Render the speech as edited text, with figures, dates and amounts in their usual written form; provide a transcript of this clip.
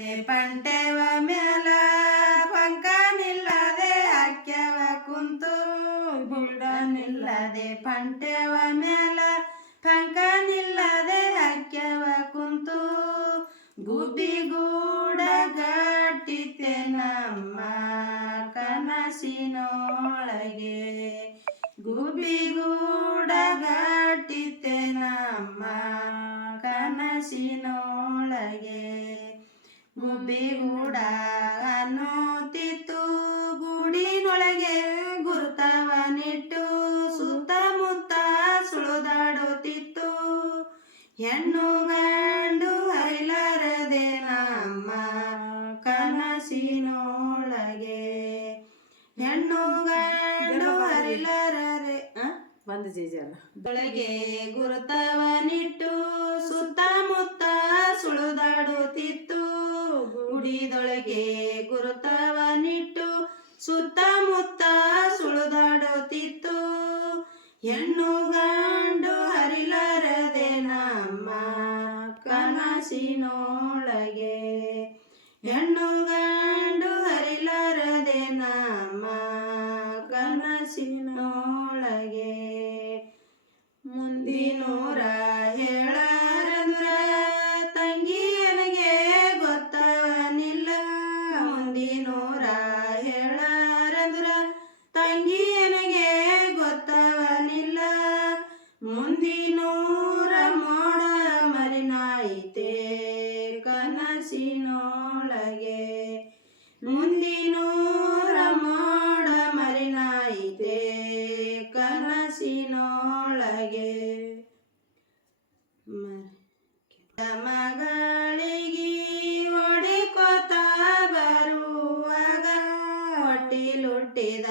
ಪಂಟೆವ ಮ್ಯಾಲ ಪಂಕ ನಿಲ್ಲದೆ ಅಕ್ಯವ ಕುಂತು ಬುಡ ನಿಲ್ಲದೆ ಪಂಟೆವ ಮ್ಯಾಲ ಪಂಕ ನಿಲ್ಲದೆ ಅಕ್ಯವ ಕುಂತು ಗುಬ್ಬಿಗೂಡ ಗಟ್ಟಿತೆ ನಮ್ಮ ಕನಸಿನೊಳಗೆ ಗುಬ್ಬಿಗೂಡ ಗಟ್ಟಿತೆ ನಮ್ಮ ಕನಸಿನೊಳಗೆ ಗುಬ್ಬಿಗೂಡ ಅನ್ನುತ್ತಿತ್ತು ಗೂಡಿನೊಳಗೆ ಗುರುತವನಿಟ್ಟು ಸುತ್ತಮುತ್ತ ಸುಳಿದಾಡುತ್ತಿತ್ತು ಹೆಣ್ಣು ಗಂಡು ಹರಿಲಾರದೆ ನಮ್ಮ ಕನಸಿನೊಳಗೆ ಹೆಣ್ಣು ಗಂಡು ಹರಿಲಾರದೆ ಒಂದು ಜೀಜಲ್ಲ ದೊಳಗೆ ಗುರುತವನಿಟ್ಟು ಸುತ್ತಮುತ್ತ ಸುಳಿದಾಡುತ್ತಿತ್ತು ಗುಡಿದೊಳಗೆ ಗುರುತವನಿಟ್ಟು ಸುತ್ತಮುತ್ತ ಸುಳಿದಾಡುತ್ತಿತ್ತು ಹೆಣ್ಣು ಗಂಡು ಹರಿಲಾರದೆ ನಮ್ಮ ಕನಸಿನೊಳಗೆ ಹೆಣ್ಣು ಗಂಡು ಹರಿಲಾರದೆ ನಮ್ಮ ಕನಸಿನೊಳಗೆ ಮುಂದಿನೂರ ಹೇಳಾರಂದ್ರ ತಂಗಿ ನನಗೆ ಗೊತ್ತವನಿಲ್ಲ ಮುಂದಿನೂರ ಹೇಳಾರಂದ್ರ ತಂಗಿ ನನಗೆ ಗೊತ್ತವನಿಲ್ಲ ಮುಂದಿನೂರ ಮೋಡ ಮರಿನಾಯಿತೆ ಕನಸಿನೊಳಗೆ ಮುಂದಿನೂರ ಮೋಡ ಮರಿನಾಯಿತೆ ಕನಸಿನೊಳಗೆ ಮಗಳಿಗೆ ಹೊಡಿಕೋತ ಬರುವಾಗ ಹೊಟ್ಟಿಲುಟ್ಟಿದ